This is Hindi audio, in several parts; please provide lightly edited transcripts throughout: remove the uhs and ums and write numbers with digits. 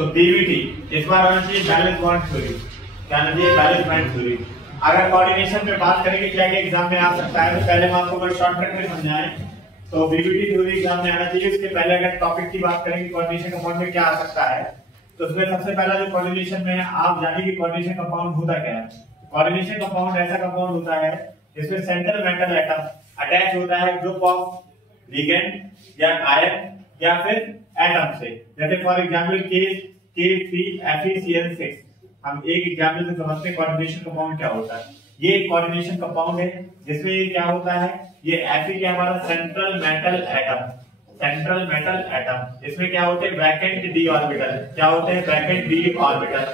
तो बीबीटी इस बार आना चाहिए बैलेंस बॉन्ड थ्योरी, क्या आना चाहिए बैलेंस बॉन्ड थ्योरी। अगर कोऑर्डिनेशन में बात करेंगे क्या क्या एग्जाम में आ सकता है, तो पहले हम आपको अगर शॉर्टकट में समझाएं तो बीबीटी थ्योरी एग्जाम में आना चाहिए। उसके पहले अगर टॉपिक की बात करेंगे कोऑर्डिनेशन कंपाउंड में क्या आ सकता है, तो उसमें सबसे पहला जो कोऑर्डिनेशन में आप जानिए कि कोऑर्डिनेशन कंपाउंड होता क्या है। कोऑर्डिनेशन कंपाउंड ऐसा कंपाउंड होता है जिसमें सेंट्रल मेटल एटम अटैच होता है ग्रुप ऑफ लिगेंड या आयन या फिर एटम से। जैसे फॉर एग्जांपल K3FeCl6, हम एक एग्जांपल से समझते हैं कोऑर्डिनेशन कंपाउंड क्या होता है। ये एक कोऑर्डिनेशन कंपाउंड है जिसमें ये क्या होता है, ये Fe क्या हमारा central metal atom, central metal atom, इसमें क्या होते हैं वैकेंट डी ऑर्बिटल, क्या होते हैं वैकेंट डी ऑर्बिटल।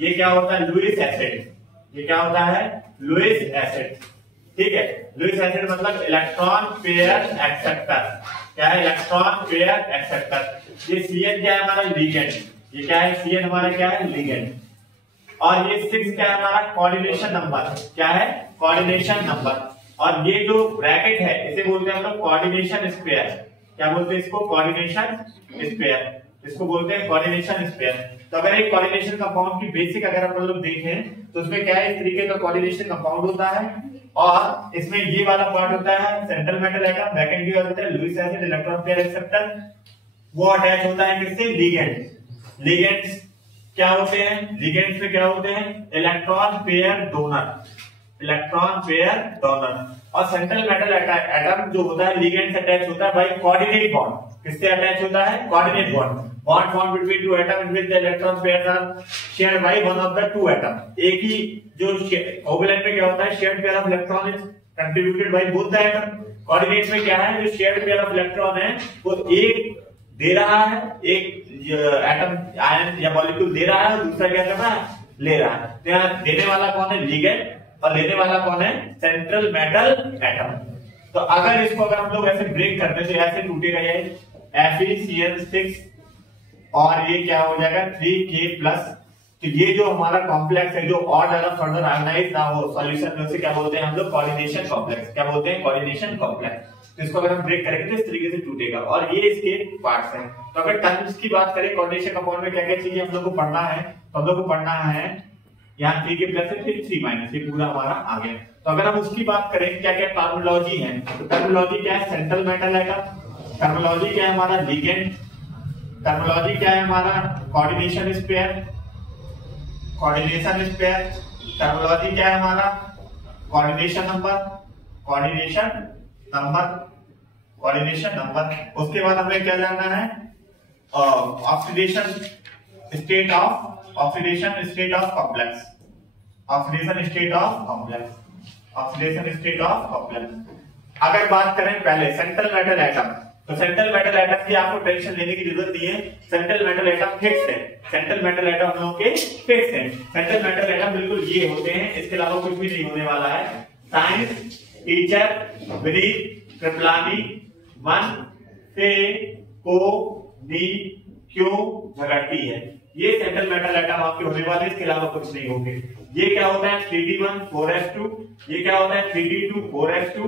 ये क्या होता है लुईस एसिड, ये क्या होता है लुईस एसिड, ठीक है। लुईस एसिड मतलब इलेक्ट्रॉन पेयर एक्सेप्टर, क्या है इलेक्ट्रॉन पेयर एक्सेप्टर। ये Cn क्या है हमारा लिगेंड, ये क्या है Cn हमारा क्या है लिगेंड। और ये 6 क्या है हमारा कोऑर्डिनेशन नंबर, क्या है कोऑर्डिनेशन नंबर। और ये जो ब्रैकेट है इसे बोलते हैं हम लोग कोऑर्डिनेशन स्क्वायर, क्या बोलते हैं इसको कोऑर्डिनेशन स्क्वायर, इसको बोलते हैं कोऑर्डिनेशन स्क्वायर। तो अगर एक कोऑर्डिनेशन कंपाउंड की बेसिक अगर हम लोग देखें तो उसमें क्या है इस तरीके का कोऑर्डिनेशन कंपाउंड होता है और इसमें ये वाला पार्ट होता है central metal atom, vacant D orbital, Lewis acid, electron pair acceptor, वो अटैच होता है किससे लिगेंड। लिगेंड्स क्या होते हैं, लिगेंड्स में क्या होते हैं electron pair donor, electron pair donor. और सेंट्रल मेटल एटम जो होता है लिगेंड से अटैच होता है बाय कोऑर्डिनेट बॉन्ड, किससे अटैच होता है coordinate bond. Bond form between two atom in which the electron pairs are shared by one of the two atom. एक ही जो कोवैलेंट में क्या होता है shared pair of electron is contributed by both the atom. Coordinate में क्या है जो शेयर्ड पेयर ऑफ इलेक्ट्रॉन है वो एक दे रहा है, एक एटम आयन या मॉलिक्यूल दे रहा है और दूसरा क्या कर रहा है ले रहा है। तो यहाँ देने वाला कौन है लिगेंड और लेने वाला कौन है सेंट्रल मेटल एटम। तो अगर इसको अगर हम लोग ऐसे ब्रेक करते तो ऐसे टूटेगा ये FeCl6 और ये क्या हो जाएगा 3K+। तो ये जो हमारा कॉम्प्लेक्स है जो और ज्यादा फर्दर आयोनाइज ना हो सॉल्यूशन में उसे क्या बोलते हैं हम लोग कोऑर्डिनेशन कॉम्प्लेक्स, क्या बोलते हैं कोऑर्डिनेशन कॉम्प्लेक्स। तो इसको अगर हम ब्रेक करेंगे तो इस तरीके से टूटेगा और ये इसके पार्ट्स हैं। तो अगर टर्म्स की बात करें कोऑर्डिनेशन कंपाउंड में क्या क्या चीजें हम लोग को पढ़ना है, तो हम लोग को पढ़ना है यहाँ 3K+ है फिर 3- ये पूरा हमारा आ गया। तो अगर हम उसकी बात करें क्या क्या टर्मिनोलॉजी है, तो टर्मिनोलॉजी क्या है सेंट्रल मेटल एटम, टर्मिनोलॉजी क्या है हमारा लिगेंड, टर्मिनोलॉजी क्या है हमारा coordination square, coordination square, terminology क्या है हमारा coordination number, coordination number, coordination number. उसके बाद हमें क्या जानना है oxidation state of, oxidation state of complex, oxidation state of complex, oxidation state of complex. अगर बात करें पहले सेंट्रल मेटल एटम, तो सेंट्रल मेटल एटम की आपको टेंशन लेने की जरूरत नहीं है। सेंट्रल मेटल एटम फिक्स है, सेंट्रल मेटल एटम हम लोगों के फिक्स है। सेंट्रल मेटल एटम बिल्कुल ये होते हैं, इसके अलावा कुछ भी नहीं होने वाला है। साइंस टीचर विनीत कृपलानी 1 से को नी क्यों झगड़ती है, ये सेंट्रल मेटल एटम आपके होने वाले, इसके अलावा कुछ नहीं होंगे। ये क्या होता है 3D1 4s2, ये क्या होता है 3D2 4s2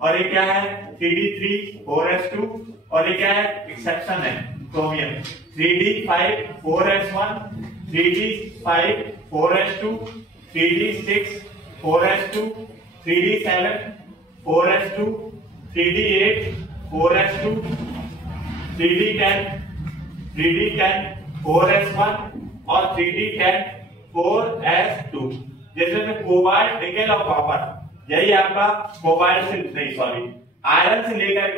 और ये क्या है 3D3 4s2 और ये क्या है एक्सेप्शन है chromium 3D5 4s1, 3D5 4s2, 3D6 4s2, 3D7 4s2, 3D8 4s2, 3D10 4s1 और 3D10 4s2। जैसे में कोबाल्ट निकेल और कॉपर, यही आपका कोबाल्ट से नहीं सॉरी आयरन से लेकर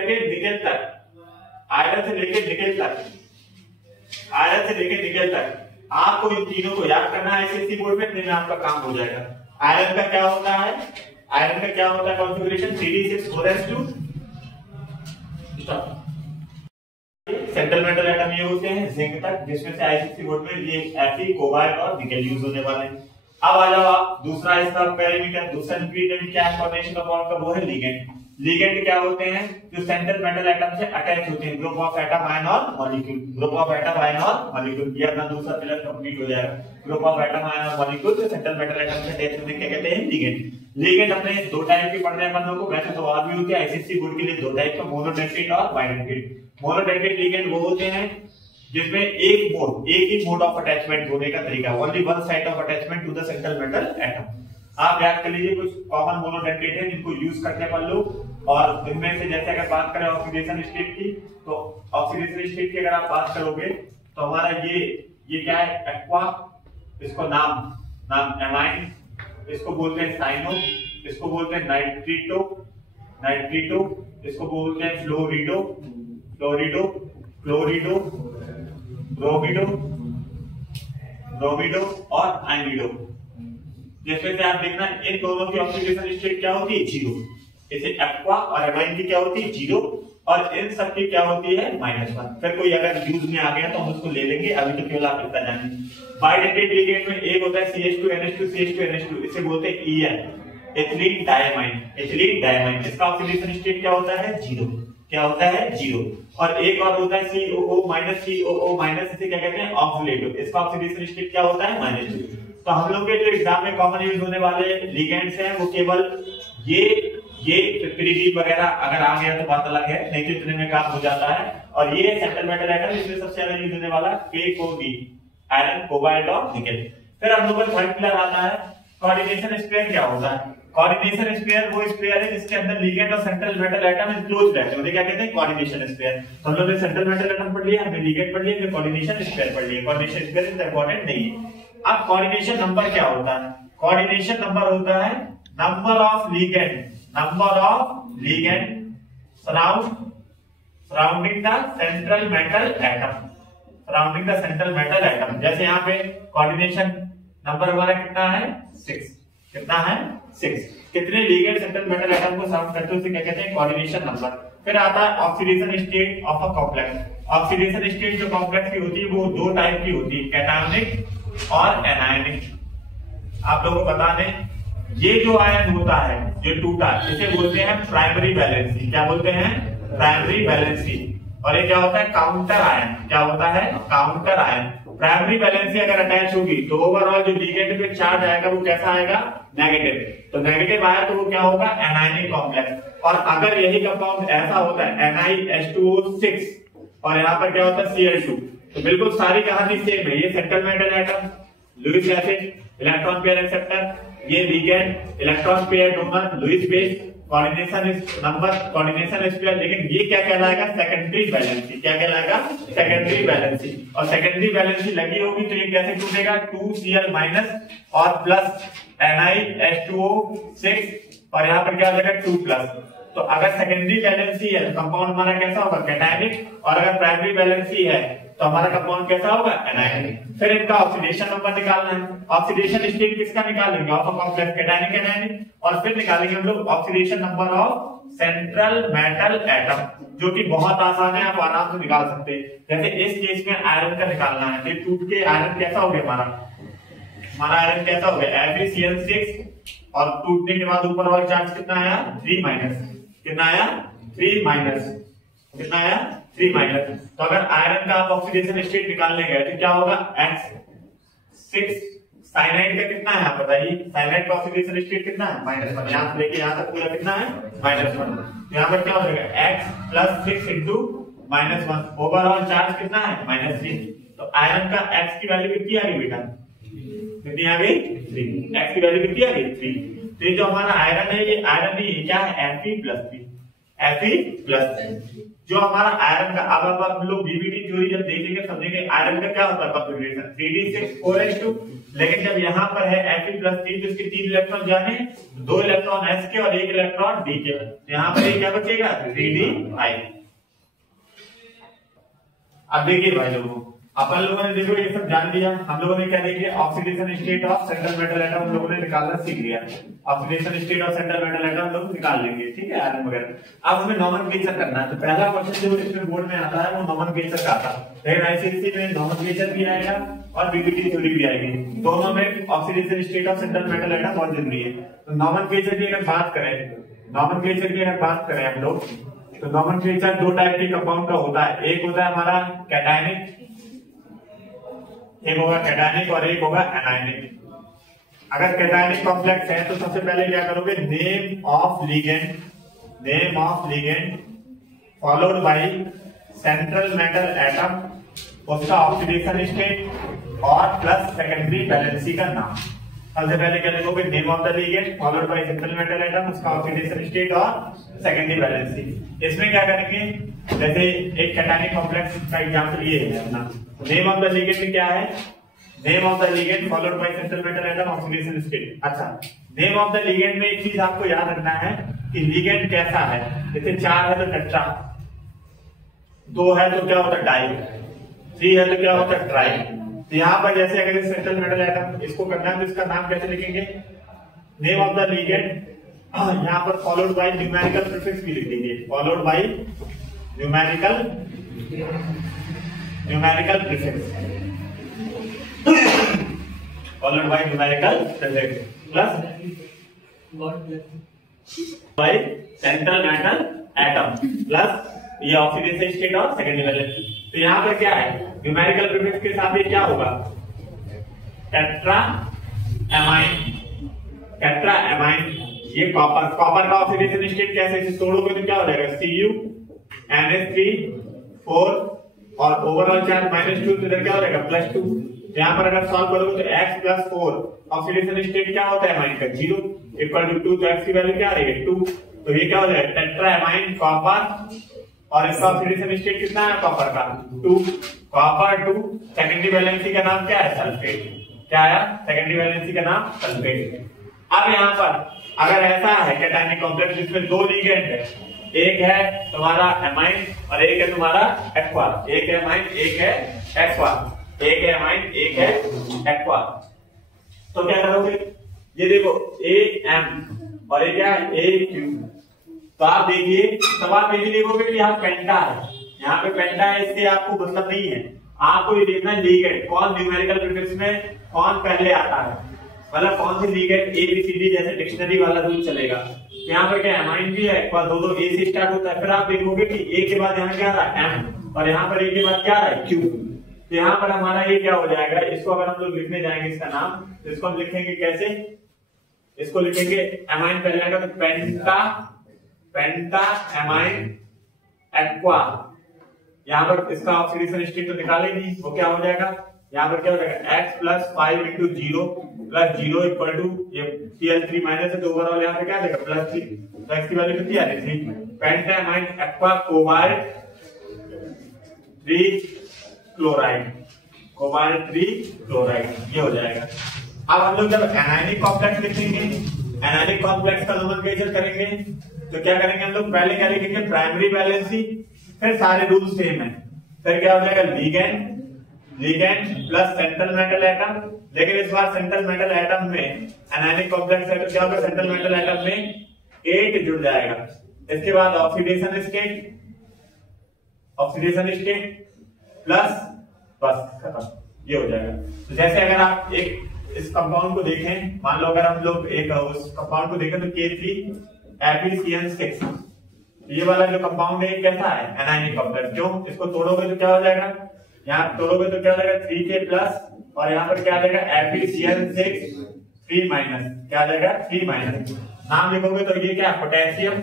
के निकेल तक, आयरन से लेकर निकेल तक, आयरन से लेकर निकेल तक आपको इन तीनों को याद करना है एसएससी बोर्ड में, नहीं आपका काम हो जाएगा। आयरन का क्या होता है, आयरन का क्या होता है configuration 3D6 4s2। Central metal atom ये होते हैं जिंक तक, जिसमें से आईसीसी बोर्ड में ये Fe कोबाल्ट और निकेल यूज होने वाले हैं। अब आ जाओ आप दूसरा इसका पैरामीटर, दूसरा इंग्रेडिएंट क्या है कोऑर्डिनेशन कंपाउंड का, वो है लिगेंड। लिगेंड क्या होते हैं जो सेंट्रल मेटल एटम से अटैच होते हैं, ग्रुप ऑफ एटम आयन और molecule, group of atom ion और मॉलिक्यूल। ये अपना दूसरा पिलर कंप्लीट हो जाएगा, ग्रुप ऑफ एटम आयन और मॉलिक्यूल जो सेंट्रल मेटल एटम से अटैच होते हैं क्या कहते हैं लिगेंड। लिगेंड अपने दो टाइप के पढ़ने हैं अपन लोगों को, वैसे तो और भी होते हैं आईसीसी बोर्ड के लिए दो टाइप का, मोनोडेंटेट और बाइडेंटेट। मोनोडेंटेट लिगेंड वो होते हैं जिसमें एक ही मोड ऑफ अटैचमेंट होने का तरीका, only one side of attachment to the central metal atom. आप याद कर लीजिए कुछ कॉमन मोनोडेंटेट है जिनको यूज करने पर लो, और इनमें से जैसे अगर बात करें ऑक्सीडेशन स्टेट की, तो ऑक्सीडेशन स्टेट की अगर आप बात करोगे तो हमारा ये क्या है, एक्वा, इसको नाम एमाइन, इसको बोलते हैं साइनो, इसको बोलते हैं नाइट्रीटो, इसको बोलते हैं फ्लोरिडो, ब्रोमिडो और आइनिडो। जैसे आप देखना इन दोनों की ऑक्सीडेशन स्टेट क्या होती है, जीरो। जैसे एक्वा और एमाइन की क्या होती है, जीरो, और इन सब की क्या होती है, -1। फिर कोई अगर यूज में आ गया तो हम उसको ले लेंगे, अभी तो केवल आप इतना जानिए। बाइडेंटेट लिगेंड में एक होता है CH2NH2, इसे बोलते हैं EN, एथिलीन डायमाइन। इसका ऑक्सीडेशन स्टेट क्या होता है, जीरो। क्या होता है, जीरो। और एक और होता है COO-, इसे क्या कहते हैं, ऑक्सीलेटो। इसका ऑक्सीडेशन स्टेट क्या होता है, -2। तो हम लोग के जो एग्जाम में कॉमन यूज होने वाले लिगेंड्स हैं वो केवल ये पिरिडीन वगैरह अगर आ गया तो बात अलग है, नहीं तो इतने में काम हो जाता है। और ये सेंट्रल मेटल एटम, इसमें सबसे ज्यादा यूज होने वाला K-O-D, आयरन, कोबाल्ट और निकेल। फिर हम लोग का थर्ड पिलर आता है कोऑर्डिनेशन स्पेयर। क्या होता है कोऑर्डिनेशन स्पेयर? वो स्पेयर है जिसके अंदर लिगेंड और सेंट्रल मेटल एटम इंक्लोज रहते हैं, उन्हें क्या कहते हैं, कोऑर्डिनेशन स्पेयर। तो हम लोग ने सेंट्रल मेटल एटम पढ़ लिया, हमने लिगेंड पढ़ लिया, फिर कोऑर्डिनेशन स्पेयर पढ़ लिया। कोऑर्डिनेशन स्पेयर इतना इंपॉर्टेंट नहीं है। अब कोऑर्डिनेशन नंबर क्या होता है? कोऑर्डिनेशन नंबर होता है number of ligand surrounding the central metal atom. जैसे यहाँ पे कोऑर्डिनेशन नंबर हमारा कितना है, 6। कितना है, 6। कितने लिगेंड सेंट्रल मेटल एटम को सराउंड करते हैं उसे क्या कहते हैं, कोऑर्डिनेशन नंबर। फिर आता है oxidation state of a complex. Oxidation state जो कॉम्प्लेक्स की होती है वो दो टाइप की होती है, कैटायोनिक और एनायनिक। आप लोगों को बता दें, ये जो आयन होता है जो टूटा, इसे बोलते हैं प्राइमरी वैलेंसी। क्या बोलते हैं, प्राइमरी वैलेंसी। और ये क्या होता है, काउंटर आयन। क्या होता है, काउंटर आयन। प्राइमरी वैलेंसी अगर अटैच होगी तो ओवरऑल जो लिगेंड पे चार्ज आएगा वो कैसा आएगा, नेगेटिव। तो नेगेटिव आया तो वो क्या होगा, एनायनिक कॉम्प्लेक्स। और अगर यही कंपाउंड ऐसा होता है NiH2O6 और यहाँ पर क्या होता है Cl2, तो बिल्कुल सारी कहानी सेम है। ये central metal atom, Lewis acid, electron pair acceptor, ये ligand, electron pair donor, Lewis base, coordination number, coordination sphere. लेकिन ये क्या कहलाएगा, सेकेंडरी वैलेंसी। क्या कहलाएगा, सेकेंडरी वैलेंसी। और सेकेंडरी वैलेंसी लगी होगी तो ये कैसे टूटेगा, 2Cl- और प्लस NiH2O6 और यहाँ पर क्या हो जाएगा 2+। तो अगर सेकेंडरी वैलेंसी है तो कंपाउंड हमारा कैसा होगा, कैटायनिक। और अगर प्राइमरी वैलेंसी है तो हमारा कंपाउंड कैसा होगा, एनायनिक। फिर इनका ऑक्सीडेशन नंबर निकालना है। ऑक्सीडेशन स्टेट किसका निकालेंगे, of a complex cationic anionic. और फिर निकालेंगे हम लोग oxidation number of central metal atom, जो कि बहुत आसान है, आप आराम से निकाल सकते हैं। जैसे इस केस में आयरन का निकालना है, तो टूट के आयरन कैसा हो गया, हमारा आयरन कैसा हो गया, FeCl6। और टूटने के बाद ऊपर वाला चार्ज कितना आया, 3-। कितना आया, 3-। कितना आया, 3-। तो अगर आयरन का आप ऑक्सीडेशन स्टेट निकालने गए तो क्या होगा, X6। साइनाइड का कितना है आप बताइए, साइनाइड का ऑक्सीडेशन स्टेट कितना है, -1। यहां से लेके यहां तक पूरा कितना है, -1। यहाँ पर क्या हो जाएगा, X+6 × -1। ओवरऑल चार्ज कितना है, -3। तो आयरन का X की वैल्यू कितनी आ गई बेटा, कितनी आ गई, 3। X की वैल्यू कितनी आ गई, 3। तो ये जो हमारा आयरन है, ये आयरन नहीं, क्या है, Fe+3। जो हमारा आयरन का, अब हम लोग बीबीटी थ्योरी जब देखेंगे समझेंगे आयरन का क्या होता है कॉन्फ़िगरेशन, 3d6 4s2। लेकिन जब यहाँ पर है Fe+3 तो इसके 3 इलेक्ट्रॉन जाने, 2 इलेक्ट्रॉन s के और 1 इलेक्ट्रॉन d के। यहाँ पर ये क्या बचेगा, 3d5। अब देखिए भाई लोगों, अपन लोगों ने देखो ये सब जान लिया। हम लोगों ने क्या देख लिया, oxidation state of central metal atom हम लोगों ने निकालना सीख लिया। Oxidation state of central metal atom हम लोग निकाल लेंगे, ठीक है, आयरन वगैरह। अब हमें नोमेनक्लेचर करना है। तो पहला क्वेश्चन जो इसमें बोर्ड में आता है वो नोमेनक्लेचर का आता है। लेकिन आईसीएसई में नोमेनक्लेचर भी आएगा और बीबीटी थ्योरी भी आएगी, दोनों में oxidation state of central metal atom बहुत जरूरी है। तो नोमेनक्लेचर की अगर बात करें हम लोग, तो नोमेनक्लेचर 2 टाइप के कंपाउंड का होता है। एक होता है हमारा कैटायनिक, एक होगा कैटायनिक और एक होगा एनायनिक। अगर कैटायनिक कॉम्प्लेक्स है तो सबसे पहले क्या करोगे, name of ligand followed by central metal atom उसका ऑक्सीडेशन स्टेट और प्लस सेकेंडरी वैलेंसी का नाम। सबसे पहले क्या लिखोगे, name of the ligand followed by simple metal atom, उसका ऑक्सीडेशन स्टेट और सेकेंडरी वैलेंसी। इसमें क्या करेंगे, जैसे एक कैटायनिक कॉम्प्लेक्स का एग्जांपल ये है अपना। नेम ऑफ द लिगेंड में क्या है, name of the ligand followed by simple metal atom oxidation state. अच्छा, नेम ऑफ द लिगेंड में एक चीज आपको याद रखना है कि लिगेंड कैसा है। जैसे 4 है तो टेट्रा, 2 है तो क्या होता है डाई, 3 है तो क्या होता है ट्राई। तो यहाँ पर जैसे अगर सेंट्रल मेटल एटम इसको करना है तो इसका नाम कैसे लिखेंगे, नेम ऑफ द लिगेंड, यहाँ पर फॉलोड बाय न्यूमेरिकल प्रीफिक्स भी लिख देंगे, followed by numerical prefix, followed by numerical prefix plus by central metal atom plus ये ऑक्सीडेशन स्टेट और सेकेंडरी वैलेंसी। तो यहाँ पर क्या है, न्यूमेरिकल प्रीफिक्स के साथ ये क्या होगा, टेट्रा एमाइन। ये कॉपर का ऑक्सीडेशन स्टेट कैसे, इसे तोड़ोगे तो क्या हो जाएगा, Cu NH3 4 और ओवरऑल चार्ज -2, तो इधर क्या हो जाएगा +2। यहाँ पर अगर सॉल्व करोगे तो x + 4 ऑक्सीडेशन स्टेट क्या होता है एमाइन का 0 = 2, तो x की वैल्यू क्या आ रही है 2। तो ये क्या हो जाएगा टेट्रा एमाइन कॉपर, और इसका ऑक्सीडेशन स्टेट कितना है कॉपर का 2, कॉपर 2। सेकेंडरी वैलेंसी का नाम क्या है सल्फेट, क्या है सेकेंडरी वैलेंसी का नाम सल्फेट। अब यहाँ पर अगर ऐसा है कैटायनिक कॉम्प्लेक्स जिसमें 2 लिगेंड है, एक है तुम्हारा एमाइन और एक है तुम्हारा एक्वा, एक है एमाइन एक है एक्वा, एक है एमाइन एक है एक्वा, तो क्या करोगे, ये देखो AM और ये क्या है AQ। तो आप देखिए, तब आप ये भी देखोगे कि यहाँ पेंटा है, यहाँ पे पेंटा है, इससे आपको मतलब नहीं है, आपको ये देखना है लिगेंड कौन न्यूमेरिकल प्रीफिक्स में कौन पहले आता है, मतलब कौन सी लिगेंड ABCD जैसे डिक्शनरी वाला रूल चलेगा। यहाँ पर क्या एमाइन भी है, दोनों A से स्टार्ट होता है, फिर आप देखोगे कि A के बाद यहाँ क्या आ रहा है M और यहाँ पर A के बाद क्या आ रहा है Q। तो यहाँ पर हमारा ये क्या हो जाएगा, इसको अगर हम लोग लिखने जाएंगे इसका नाम, तो इसको हम लिखेंगे कैसे, इसको लिखेंगे एमाइन पहले आएगा तो पेंटा एमाइन एक्वा। यहाँ पर इसका ऑक्सीडेशन स्टेट तो निकाले नहीं, वो क्या हो जाएगा, यहाँ पर क्या हो जाएगा x + 5 × 0 + 0 = ये Cl3 माइनस है तो ओवरऑल यहाँ पे क्या देगा +3, तो x की वैल्यू कितनी आ रही है 3। पेंटा एमाइन एक्वा कोबाल्ट 3 क्लोराइड, ये हो जाएगा। अब हम लोग जब एनायनिक कॉम्प्लेक्स लिखेंगे, एनायनिक कॉम्प्लेक्स का नोमेनक्लेचर करेंगे, तो क्या करेंगे हम लोग, पहले क्या लिखेंगे प्राइमरी वैलेंसी, फिर सारे रूल सेम है, फिर क्या हो जाएगा ligand plus central metal atom. लेकिन इस बार सेंट्रल मेटल एटम में एनायनिक कॉम्प्लेक्स है तो क्या होगा, सेंट्रल मेटल एटम में 8 जुड़ जाएगा। इसके बाद ऑक्सीडेशन स्टेट प्लस बस खत्म, ये हो जाएगा। तो जैसे अगर आप एक इस कंपाउंड को देखें, मान लो अगर हम लोग एक उस कंपाउंड को देखें तो K3FeCN6, ये वाला जो कंपाउंड है कैसा है एनायनिक कॉम्प्लेक्स। क्यों, इसको तोड़ोगे तो क्या हो जाएगा, यहाँ तोड़ोगे तो क्या हो जाएगा 3K+ और यहाँ पर क्या आ जाएगा FeCN6 3- क्या आ जाएगा 3-। नाम लिखोगे तो ये क्या पोटेशियम,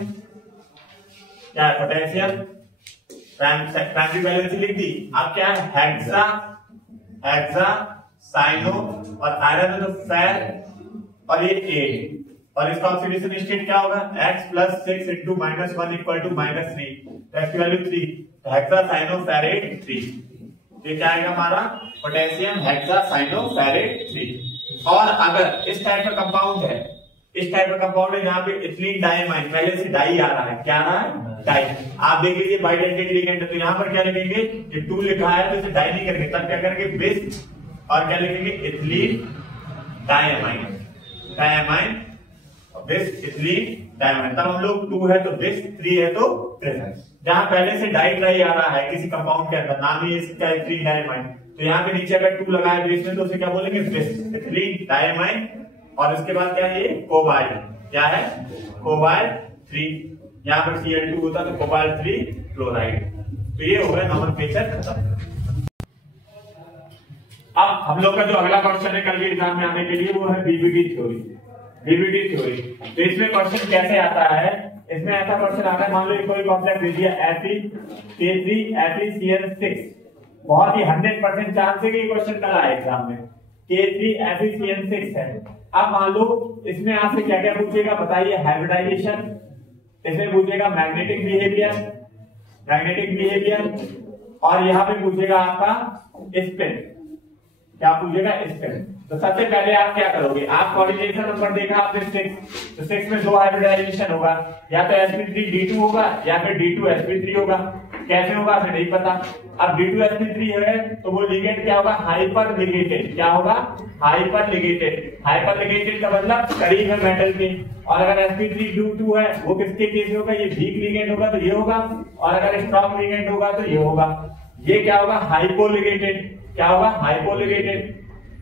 क्या है पोटेशियम, प्राइमरी वैलेंसी लिख दी। अब क्या है हेक्सा साइनो और आयरन है तो फेर और ये 8 और इसका ऑक्सीडेशन स्टेट क्या होगा x + 6 × -1 = -3, x की वैल्यू 3, हेक्सा साइनो फेरेट 3, ये क्या आएगा हमारा पोटेशियम हेक्सा साइनो फेरेट 3। और अगर इस टाइप का कंपाउंड है, इस टाइप का कंपाउंड है जहाँ पे इथिलीन डाइमाइन, पहले से डाई आ रहा है, क्या आ रहा है डाई, आप देख लीजिए बाइडेंटेड लिगेंड है, तो यहाँ पर क्या लिखेंगे, ये 2 लिखा है तो इसे डाई नहीं करेंगे, तब क्या करेंगे बिस और क्या लिखेंगे इथिलीन डाइमाइन बिस इथिलीन डाइमाइन। तब हम लोग 2 है तो बिस, 3 है तो प्रेजेंस। जहां पहले से डाई ट्राई आ रहा है किसी कंपाउंड के अंदर, नाम ही इसका इथिलीन डाइमाइन, तो यहाँ पे नीचे अगर 2 लगाया बेस में तो उसे क्या बोलेंगे बिस इथिलीन डाइमाइन। और इसके बाद क्या है ये कोबाल्ट, क्या है कोबाल्ट 3, यहाँ पर Cl2 होता तो कोबाल्ट 3 क्लोराइड। तो ये हो गया नोमेनक्लेचर खत्म। अब हम लोग का जो अगला क्वेश्चन है कल के एग्जाम में आने के लिए वो है बीबीडी थ्योरी। तो इसमें क्वेश्चन कैसे आता है, इसमें ऐसा क्वेश्चन आता है, मान लो कोई कॉम्प्लेक्स दे दिया Fe K3FeCN6 बहुत ही 100% चांस है कि क्वेश्चन कल आए एग्जाम में। K3FeCN6 है। अब मान लो इसमें आपसे क्या क्या पूछेगा बताइए, हाइब्रिडाइजेशन, इसमें पूछेगा मैग्नेटिक बिहेवियर, और यहाँ पे पूछेगा आपका स्पिन। क्या पूछेगा? स्पिन। तो सबसे पहले आप क्या करोगे, आप कोऑर्डिनेशन नंबर देखा आपने 6, तो 6 में 2 हाइब्रिडाइजेशन होगा, या तो sp3d2 होगा या फिर d2sp3 होगा। कैसे होगा हमें नहीं पता। अब d2sp3 है तो वो लिगेंड क्या होगा? हाइपर लिगेटेड। क्या होगा? हाइपर लिगेटेड का मतलब करीब है मेटल के। और अगर sp3d2 है वो किसके केस होगा? ये वीक लिगेंड होगा तो ये होगा, और अगर स्ट्रॉन्ग लिगेंड होगा तो ये होगा। ये क्या होगा? हाइपोलिगेटेड। क्या होगा? हाइपोलिगेटेड।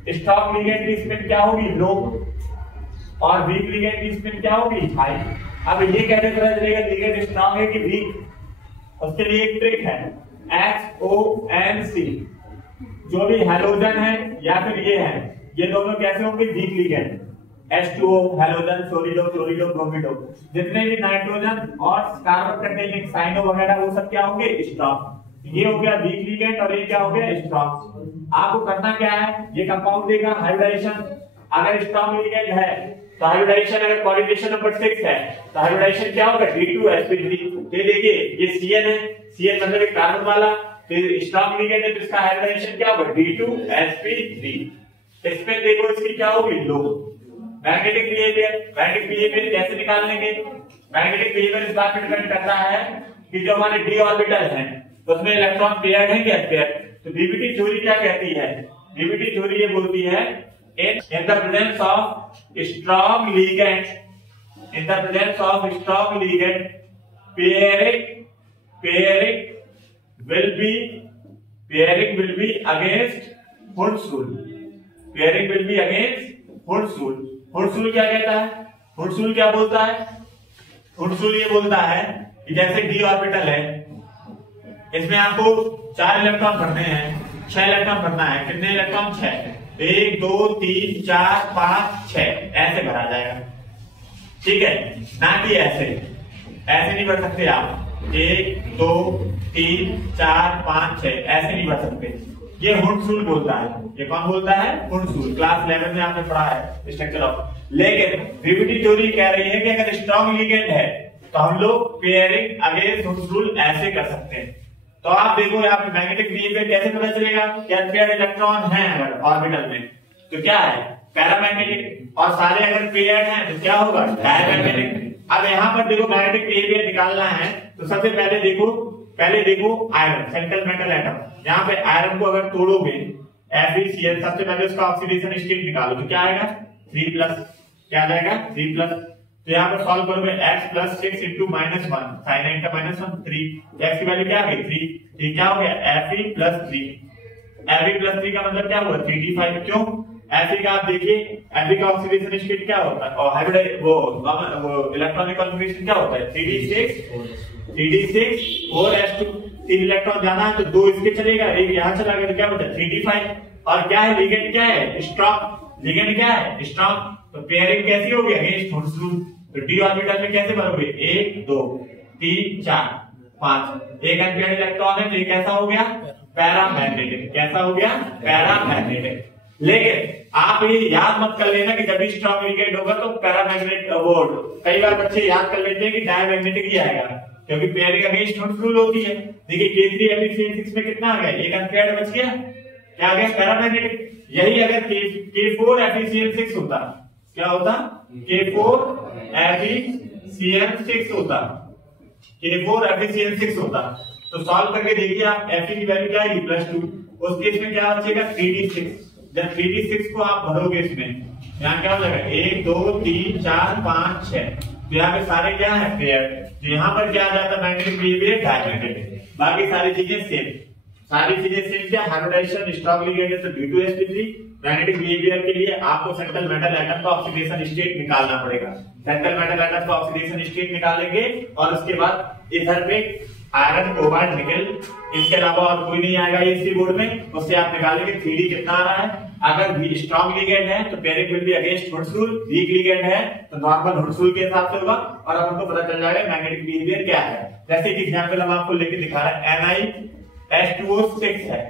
स्ट्रॉन्ग लिगेंड की स्पिन क्या होगी? लो, और वीक लिगेंड की स्पिन क्या होगी? हाई। अब ये कैसे पता चलेगा लिगेंड स्ट्रॉन्ग है कि वीक? उसके लिए एक ट्रिक है, XONC। जो भी हैलोजन है या फिर ये है, ये दोनों कैसे होंगे? Week ligand. H2O हैलोजन, सोलिडो, क्लोरिडो, ब्रोमिडो, जितने भी नाइट्रोजन और कार्बन कंटेनिंग साइनो वगैरह वो सब क्या होंगे? स्ट्रॉन्ग। ये हो गया वीक लिगेंड और ये क्या हो गया? स्ट्रॉन्ग। आपको करना क्या है, ये कंपाउंड देगा हाइब्रिडाइजेशन। अगर स्ट्रॉन्ग लिगेंड है तो हाइब्रिडाइजेशन, अगर कोऑर्डिनेशन नंबर 6 है तो हाइब्रिडाइजेशन क्या होगा? D2sp3। ये देखिए ये CN है, CN मतलब एक कार्बन वाला, फिर स्ट्रॉन्ग लिगेंड है तो इसका हाइब्रिडाइजेशन क्या होगा? D2sp3। इसमें देखो इसकी क्या होगी? लो। मैग्नेटिक बिहेवियर कैसे निकाल लेंगे? मैग्नेटिक बिहेवियर इस बात पर डिपेंड करता है कि जो हमारे d ऑर्बिटल है उसमें इलेक्ट्रॉन पेयर्ड है क्या? पेयर्ड। तो बीबीटी थ्योरी क्या कहती है? बीबीटी थ्योरी ये बोलती है in the presence of strong ligand, pairing will be against Hund's rule. Hund's rule क्या कहता है? Hund's rule क्या बोलता है? Hund's rule ये बोलता है कि जैसे d ऑर्बिटल है, इसमें आपको 4 इलेक्ट्रॉन भरने हैं, 6 इलेक्ट्रॉन भरना है। कितने इलेक्ट्रॉन? 6। 1 2 3 4 5 6 ऐसे भरा जाएगा। ठीक है, ना कि ऐसे नहीं भर सकते आप। 1 2 3 4 5 6 ऐसे नहीं भर सकते। ये हुंड्स रूल बोलता है। ये कौन बोलता है? Hund's rule. क्लास 11 में आपने पढ़ा है स्ट्रक्चर ऑफ। लेकिन बीबीटी थ्योरी कह रही है कि अगर स्ट्रॉन्ग लिगेंड है तो हम लोग पेयरिंग अगेंस्ट हुंड्स रूल ऐसे कर सकते हैं। तो आप देखो यहाँ पे मैग्नेटिक बिहेवियर कैसे पता चलेगा? क्या पेयर्ड इलेक्ट्रॉन है अगर ऑर्बिटल में तो क्या है? पैरामैग्नेटिक। और सारे अगर पेयर्ड हैं तो क्या होगा? डायमैग्नेटिक। अब यहाँ पर देखो मैग्नेटिक बिहेवियर निकालना है तो सबसे पहले देखो आयरन, सेंट्रल मेटल एटम। यहाँ पे आयरन को अगर तोड़ोगे FeCl, सबसे पहले उसका ऑक्सीडेशन स्टेट निकालो तो क्या आएगा? 3+। क्या आ जाएगा? 3+। तो यहाँ पर सॉल्व करोगे x + 6 × -1 sin का -1 3, x की वैल्यू क्या आ गई? 3। ठीक, क्या हो गया? Fe + 3। Fe + 3 का मतलब क्या हुआ? 3d5। क्यों? Fe का आप देखिए, Fe का ऑक्सीडेशन स्टेट क्या होता है और हाइब्रिड वो इलेक्ट्रॉनिक कॉन्फ़िगरेशन क्या होता है? 3d6 4s2। 3 इलेक्ट्रॉन जाना है तो 2 इसके चलेगा, एक यहाँ चला गया तो क्या बचा? 3d5। और क्या है? लिगेंड क्या है? स्ट्रॉन्ग। लिगेंड क्या है? स्ट्रॉन्ग। तो पेयरिंग कैसी होगी? Against Hund's rule. तो डी ऑर्बिटल में कैसे भरोगे? 1 2 3 4 5। एक अनपेयर्ड इलेक्ट्रॉन है तो ये कैसा हो गया? पैरामैग्नेटिक। कैसा हो गया? पैरामैग्नेटिक। लेकिन आप ये याद मत कर लेना कि जब भी स्ट्रॉन्ग लिगेंड होगा तो पैरामैग्नेटिक अवॉर्ड। कई बार बच्चे याद कर लेते हैं कि डायमैग्नेटिक ही आएगा क्योंकि पेयरिंग अगेंस्ट हुंड्स रूल होती है। देखिए K3FeCN6 में कितना आ गया? एक अनपेयर्ड बच गया। क्या आ गया? पैरामैग्नेटिक। यही अगर K4FeCN6 होता, क्या होता? K4FeCN6 होता, K4FeCN6 होता तो सॉल्व करके देखिए आप। Fe की वैल्यू क्या आएगी? +2। उस केस में क्या बचेगा? 3d6। जब 3d6 को आप भरोगे इसमें, यहाँ क्या हो जाएगा? 1 2 3 4 5 6। तो यहाँ पे सारे क्या है? पेयर्ड। तो यहाँ पर क्या आ जाता है? Magnetic behaviour diamagnetic. बाकी सारी चीजें सेम। क्या? हाइब्रिडाइजेशन, स्ट्रॉन्ग लिगेंड है तो D2sp3। मैग्नेटिक बिहेवियर के लिए आपको सेंट्रल मेटल एटम का ऑक्सीडेशन स्टेट निकालना पड़ेगा। सेंट्रल मेटल एटम का ऑक्सीडेशन स्टेट निकालेंगे और उसके बाद इधर पे आयरन, कोबाल्ट, निकेल, इसके अलावा और कोई नहीं आएगा इसी बोर्ड में। उससे आप निकालेंगे 3d कितना आ रहा है। अगर स्ट्रॉन्ग लिगेंड है तो pairing will be against Hund's rule. Week ligand है तो नॉर्मल हुंड्स रूल के हिसाब से होगा और अब हमको पता चल जाएगा मैग्नेटिक बिहेवियर क्या है। जैसे कि एग्जांपल हम आपको लेके दिखा रहे हैं, NiH2O6 है।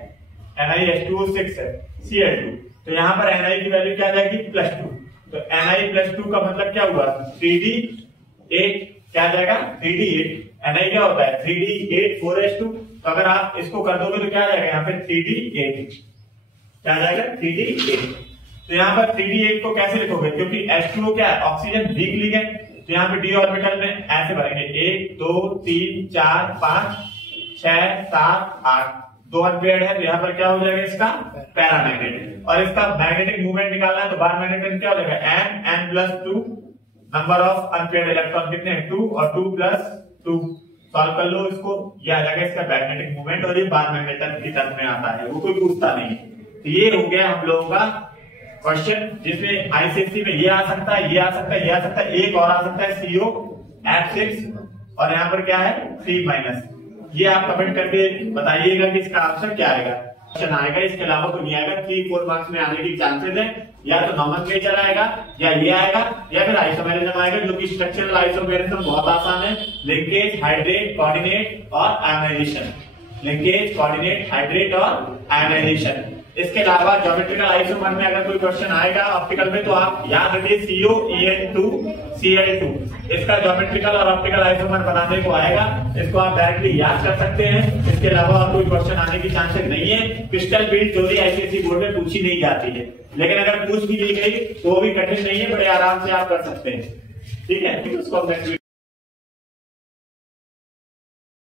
NiH2O6 है, Cl2, तो यहाँ पर Ni की वैल्यू क्या आ जाएगी +2, तो Ni+2 का मतलब क्या हुआ 3D8 क्या आ जाएगा 3D8, Ni क्या होता है 3D8 4H2, तो अगर आप इसको कर दोगे तो क्या आ जाएगा यहाँ पे 3D8, क्या आ जाएगा 3D8, तो यहाँ पर 3D8 को कैसे लिखोगे, क्योंकि H2O क्या है ऑक्सीजन वीक लिगेंड, तो यहाँ पे डी ऑर्बिटल में ऐसे भरेंगे 1 2 3 4 5 6 7 8, 2 अनपेयर्ड है, तो यहाँ पर क्या हो जाएगा इसका पैरामैग्नेटिक, और इसका मैग्नेटिक मूवमेंट निकालना है तो बार मैग्नेटिक क्या हो जाएगा n+2, number of unpaired electron कितने 2 और 2+2, सॉल्व कर लो इसको, ये आ जाएगा इसका मैग्नेटिक मूवमेंट, और ये बार मैग्नेटिक की टर्म में आता है, वो कोई पूछता नहीं। तो ये हो गया हम लोगों का क्वेश्चन, जिसमें आईसीएससी में ये आ सकता है, ये आ सकता है, ये आ सकता है, एक और आ सकता है COF6, और यहाँ पर क्या है 3-, ये आप कमेंट करके बताइएगा कि इसका आंसर क्या आएगा, क्वेश्चन आएगा, इसके अलावा कोई नहीं आएगा। 3-4 मार्क्स में आने की चांसेस है, या तो नॉमेनक्लेचर आएगा, या ये आएगा, या फिर आइसोमेरिज्म आएगा, जो कि स्ट्रक्चरल आइसोमेरिज्म बहुत आसान है, लिंकेज हाइड्रेट कोऑर्डिनेट और आयनाइजेशन, लिंकेज कोऑर्डिनेट हाइड्रेट और आयनाइजेशन। इसके अलावा ज्योमेट्रिकल आइसोमर में अगर कोई क्वेश्चन आएगा ऑप्टिकल में, तो आप याद रखिए COEN2Cl2, इसका ज्योमेट्रिकल और ऑप्टिकल आइसोमर बनाने को आएगा, इसको आप डायरेक्टली याद कर सकते हैं। इसके अलावा और कोई क्वेश्चन आने की चांसेस नहीं है। Crystal field theory ICSE board में पूछी नहीं जाती है, लेकिन अगर पूछ भी ली गई तो भी कठिन नहीं है, बड़े आराम से आप कर सकते हैं, ठीक है। उसको